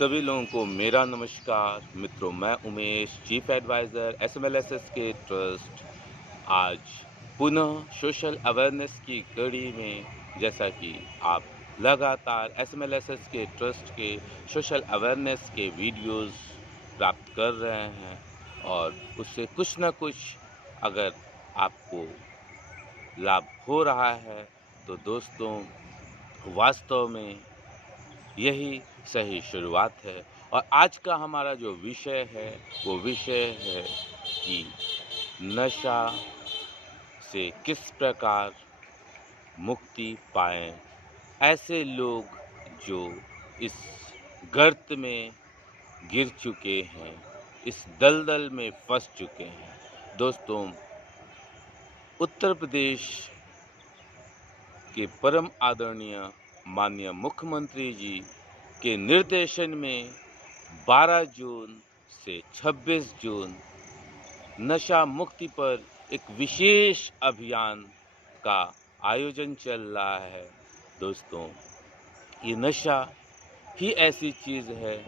सभी लोगों को मेरा नमस्कार। मित्रों, मैं उमेश, चीफ एडवाइज़र एसएमएलएसएस के ट्रस्ट। आज पुनः सोशल अवेयरनेस की कड़ी में, जैसा कि आप लगातार एसएमएलएसएस के ट्रस्ट के सोशल अवेयरनेस के वीडियोस प्राप्त कर रहे हैं और उससे कुछ न कुछ अगर आपको लाभ हो रहा है, तो दोस्तों वास्तव में यही सही शुरुआत है। और आज का हमारा जो विषय है, वो विषय है कि नशा से किस प्रकार मुक्ति पाएँ। ऐसे लोग जो इस गर्त में गिर चुके हैं, इस दलदल में फँस चुके हैं। दोस्तों, उत्तर प्रदेश के परम आदरणीय माननीय मुख्यमंत्री जी के निर्देशन में 12 जून से 26 जून नशा मुक्ति पर एक विशेष अभियान का आयोजन चल रहा है। दोस्तों, ये नशा ही ऐसी चीज़ है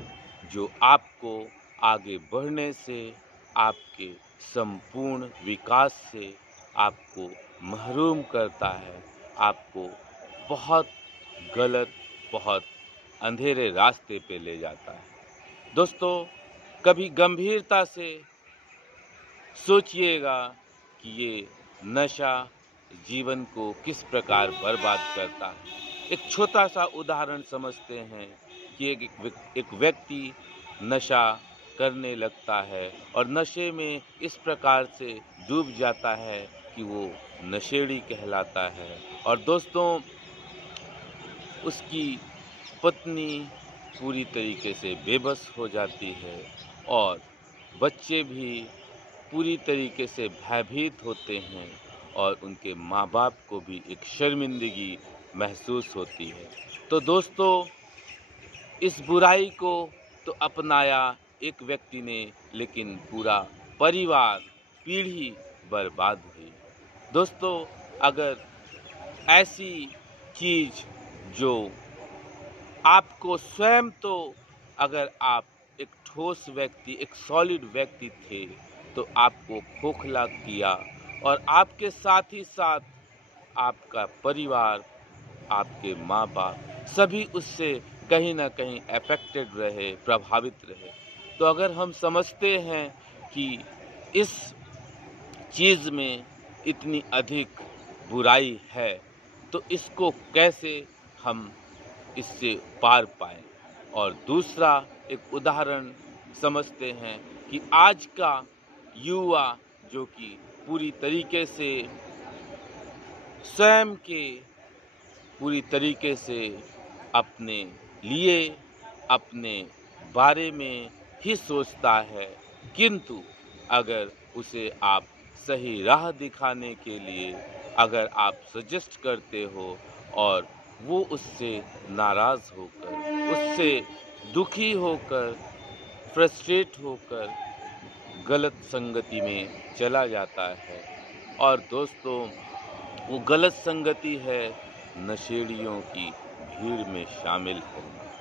जो आपको आगे बढ़ने से, आपके संपूर्ण विकास से आपको महरूम करता है, आपको बहुत गलत, बहुत अंधेरे रास्ते पे ले जाता है। दोस्तों, कभी गंभीरता से सोचिएगा कि ये नशा जीवन को किस प्रकार बर्बाद करता है। एक छोटा-सा उदाहरण समझते हैं कि एक व्यक्ति नशा करने लगता है और नशे में इस प्रकार से डूब जाता है कि वो नशेड़ी कहलाता है। और दोस्तों, उसकी पत्नी पूरी तरीके से बेबस हो जाती है और बच्चे भी पूरी तरीके से भयभीत होते हैं और उनके माँ-बाप को भी एक शर्मिंदगी महसूस होती है। तो दोस्तों, इस बुराई को तो अपनाया एक व्यक्ति ने, लेकिन पूरा परिवार, पीढ़ी बर्बाद हुई। दोस्तों, अगर ऐसी चीज़ जो आपको स्वयं तो, अगर आप एक ठोस व्यक्ति, एक सॉलिड व्यक्ति थे, तो आपको खोखला किया और आपके साथ ही साथ आपका परिवार, आपके माँ-बाप सभी उससे कहीं न कहीं अफ़ेक्टेड रहे, प्रभावित रहे। तो अगर हम समझते हैं कि इस चीज़ में इतनी अधिक बुराई है, तो इसको कैसे हम इससे पार पाएँ। और दूसरा एक उदाहरण समझते हैं कि आज का युवा जो कि पूरी तरीके से स्वयं के पूरी तरीके से अपने लिए, अपने बारे में ही सोचता है, किंतु अगर उसे आप सही राह दिखाने के लिए अगर आप सजेस्ट करते हो और वो उससे नाराज़ होकर, उससे दुखी होकर, फ्रस्ट्रेट होकर गलत संगति में चला जाता है। और दोस्तों, वो गलत संगति है नशेड़ियों की भीड़ में शामिल होना,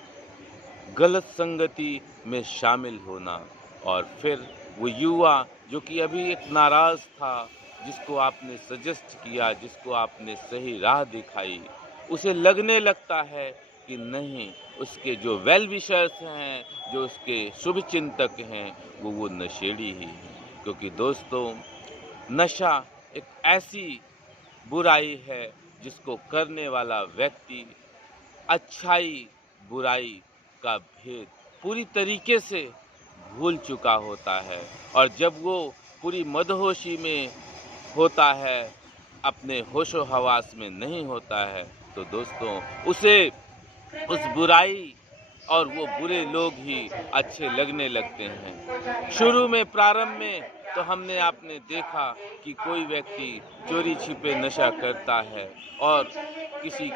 गलत संगति में शामिल होना। और फिर वो युवा जो कि अभी एक नाराज़ था, जिसको आपने सजेस्ट किया, जिसको आपने सही राह दिखाई, उसे लगने लगता है कि नहीं, उसके जो वेल विशर्स हैं, जो उसके शुभचिंतक हैं, वो नशेड़ी ही हैं। क्योंकि दोस्तों, नशा एक ऐसी बुराई है जिसको करने वाला व्यक्ति अच्छाई, बुराई का भेद पूरी तरीके से भूल चुका होता है। और जब वो पूरी मदहोशी में होता है, अपने होशो-हवास में नहीं होता है, तो दोस्तों उसे उस बुराई और वो बुरे लोग ही अच्छे लगने लगते हैं। शुरू में, प्रारंभ में तो हमने आपने देखा कि कोई व्यक्ति चोरी-छिपे नशा करता है और किसी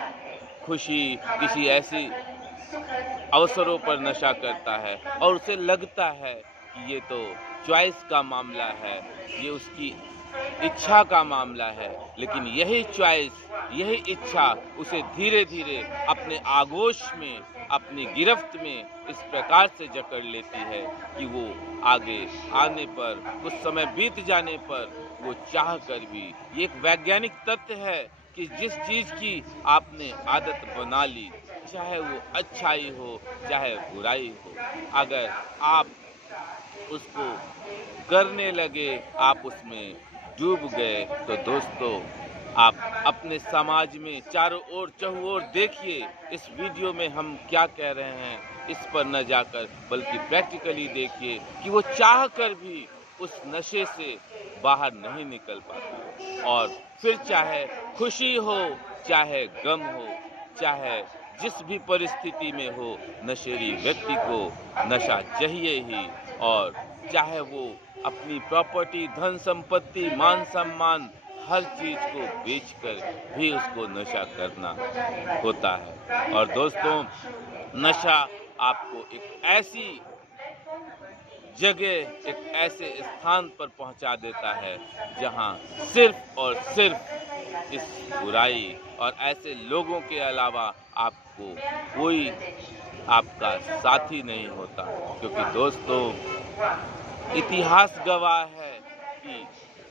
खुशी, किसी ऐसी अवसरों पर नशा करता है और उसे लगता है कि ये तो चॉइस का मामला है, ये उसकी इच्छा का मामला है, लेकिन यही चॉइस, यही इच्छा उसे धीरे धीरे अपने आगोश में, अपनी गिरफ्त में इस प्रकार से जकड़ लेती है कि वो आगे आने पर, कुछ समय बीत जाने पर वो चाह कर भी, ये एक वैज्ञानिक तथ्य है कि जिस चीज़ की आपने आदत बना ली, चाहे वो अच्छाई हो चाहे बुराई हो, अगर आप उसको करने लगे, आप उसमें डूब गए, तो दोस्तों आप अपने समाज में चारों ओर चहुओर देखिए, इस वीडियो में हम क्या कह रहे हैं इस पर न जाकर बल्कि प्रैक्टिकली देखिए कि वो चाह कर भी उस नशे से बाहर नहीं निकल पाते। और फिर चाहे खुशी हो चाहे गम हो, चाहे जिस भी परिस्थिति में हो, नशेड़ी व्यक्ति को नशा चाहिए ही। और चाहे वो अपनी प्रॉपर्टी, धन संपत्ति, मान सम्मान, हर चीज को बेचकर भी उसको नशा करना होता है। और दोस्तों, नशा आपको एक ऐसी जगह, एक ऐसे स्थान पर पहुंचा देता है जहां सिर्फ और सिर्फ इस बुराई और ऐसे लोगों के अलावा आपको कोई आपका साथी नहीं होता। क्योंकि दोस्तों, इतिहास गवाह है कि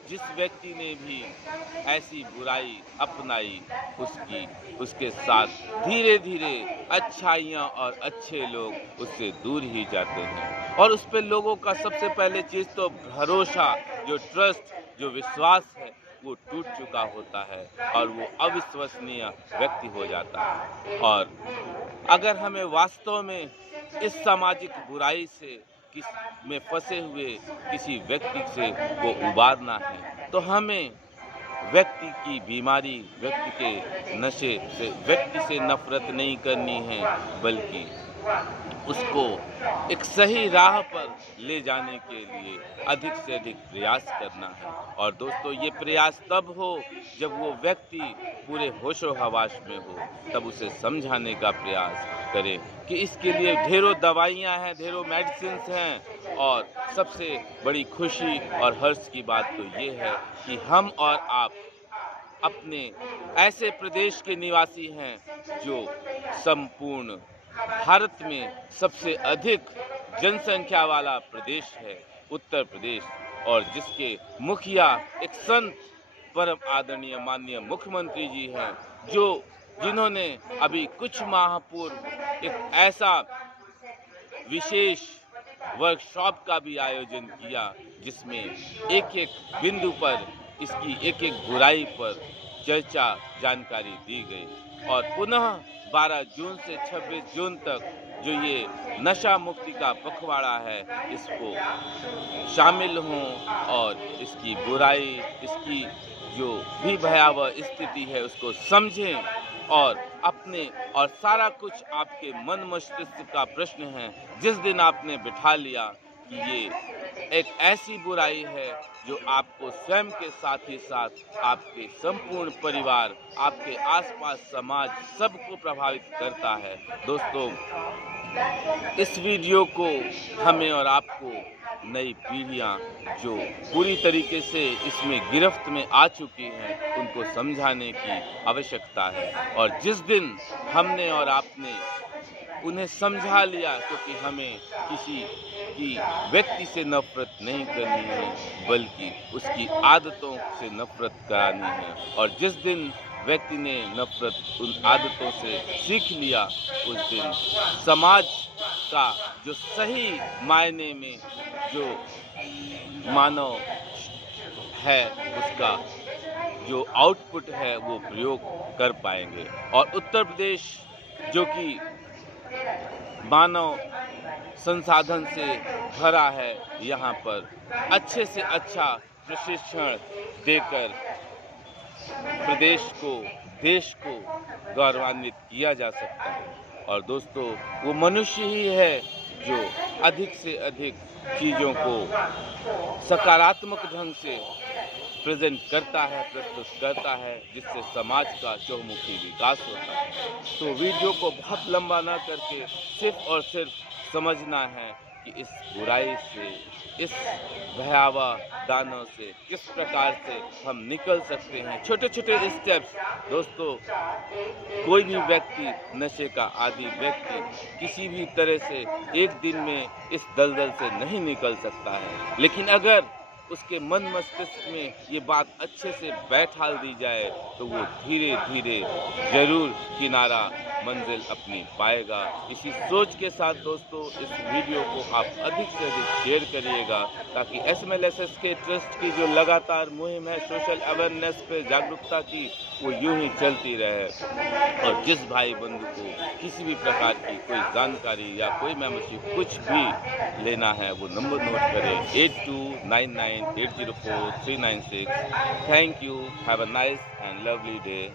जिस व्यक्ति ने भी ऐसी बुराई अपनाई, उसके साथ धीरे धीरे अच्छाइयाँ और अच्छे लोग उससे दूर ही जाते हैं। और उस पे लोगों का सबसे पहले चीज़ तो भरोसा, जो ट्रस्ट, जो विश्वास है, वो टूट चुका होता है और वो अविश्वसनीय व्यक्ति हो जाता है। और अगर हमें वास्तव में इस सामाजिक बुराई से में फंसे हुए किसी व्यक्ति से को उबारना है, तो हमें व्यक्ति की बीमारी, व्यक्ति के नशे से, व्यक्ति से नफरत नहीं करनी है, बल्कि उसको एक सही राह पर ले जाने के लिए अधिक से अधिक प्रयास करना है। और दोस्तों, ये प्रयास तब हो जब वो व्यक्ति पूरे होशो हवास में हो, तब उसे समझाने का प्रयास करें कि इसके लिए ढेरों दवाइयाँ हैं, ढेरों मेडिसिन्स हैं। और सबसे बड़ी खुशी और हर्ष की बात तो ये है कि हम और आप अपने ऐसे प्रदेश के निवासी हैं जो संपूर्ण भारत में सबसे अधिक जनसंख्या वाला प्रदेश है, उत्तर प्रदेश। और जिसके मुखिया एक संत, परम आदरणीय माननीय मुख्यमंत्री जी हैं, जिन्होंने अभी कुछ माह पूर्व एक ऐसा विशेष वर्कशॉप का भी आयोजन किया जिसमें एक एक बिंदु पर, इसकी एक एक बुराई पर चर्चा, जानकारी दी गई। और पुनः 12 जून से 26 जून तक जो ये नशा मुक्ति का पखवाड़ा है, इसको शामिल हों और इसकी बुराई, इसकी जो भी भयावह स्थिति है उसको समझें। और अपने, और सारा कुछ आपके मन मस्तिष्क का प्रश्न है। जिस दिन आपने बिठा लिया कि ये एक ऐसी बुराई है जो आपको स्वयं के साथ ही साथ आपके संपूर्ण परिवार, आपके आसपास समाज, सबको प्रभावित करता है, दोस्तों, इस वीडियो को हमें और आपको, नई पीढ़ियां जो पूरी तरीके से इसमें गिरफ्त में आ चुकी हैं, उनको समझाने की आवश्यकता है। और जिस दिन हमने और आपने उन्हें समझा लिया, क्योंकि हमें किसी की व्यक्ति से नफरत नहीं करनी है, बल्कि उसकी आदतों से नफरत करानी है। और जिस दिन व्यक्ति ने नफरत उन आदतों से सीख लिया, उस दिन समाज का जो सही मायने में जो मानव है, उसका जो आउटपुट है वो प्रयोग कर पाएंगे। और उत्तर प्रदेश जो कि मानव संसाधन से भरा है, यहाँ पर अच्छे से अच्छा प्रशिक्षण देकर प्रदेश को, देश को गौरवान्वित किया जा सकता है। और दोस्तों, वो मनुष्य ही है जो अधिक से अधिक चीज़ों को सकारात्मक ढंग से प्रेजेंट करता है, प्रस्तुत करता है, जिससे समाज का चहुमुखी विकास होता है। तो वीडियो को बहुत लंबा ना करके सिर्फ और सिर्फ समझना है कि इस बुराई से, इस भयावह दानव से किस प्रकार से हम निकल सकते हैं। छोटे-छोटे स्टेप्स दोस्तों, कोई भी व्यक्ति, नशे का आदी व्यक्ति किसी भी तरह से एक दिन में इस दलदल से नहीं निकल सकता है। लेकिन अगर उसके मन मस्तिष्क में ये बात अच्छे से बैठाल दी जाए तो वो धीरे-धीरे ज़रूर किनारा मंज़िल अपनी पाएगा। इसी सोच के साथ दोस्तों इस वीडियो को आप अधिक से अधिक शेयर करिएगा ताकि एसएमएलएसएस के ट्रस्ट की जो लगातार मुहिम है सोशल अवेयरनेस पे जागरूकता की, वो यूं ही चलती रहे। और जिस भाई बंधु को किसी भी प्रकार की कोई जानकारी या कोई मेंबरशिप कुछ भी लेना है वो नंबर नोट करें 8299804396। Thank you. Have a nice and lovely day.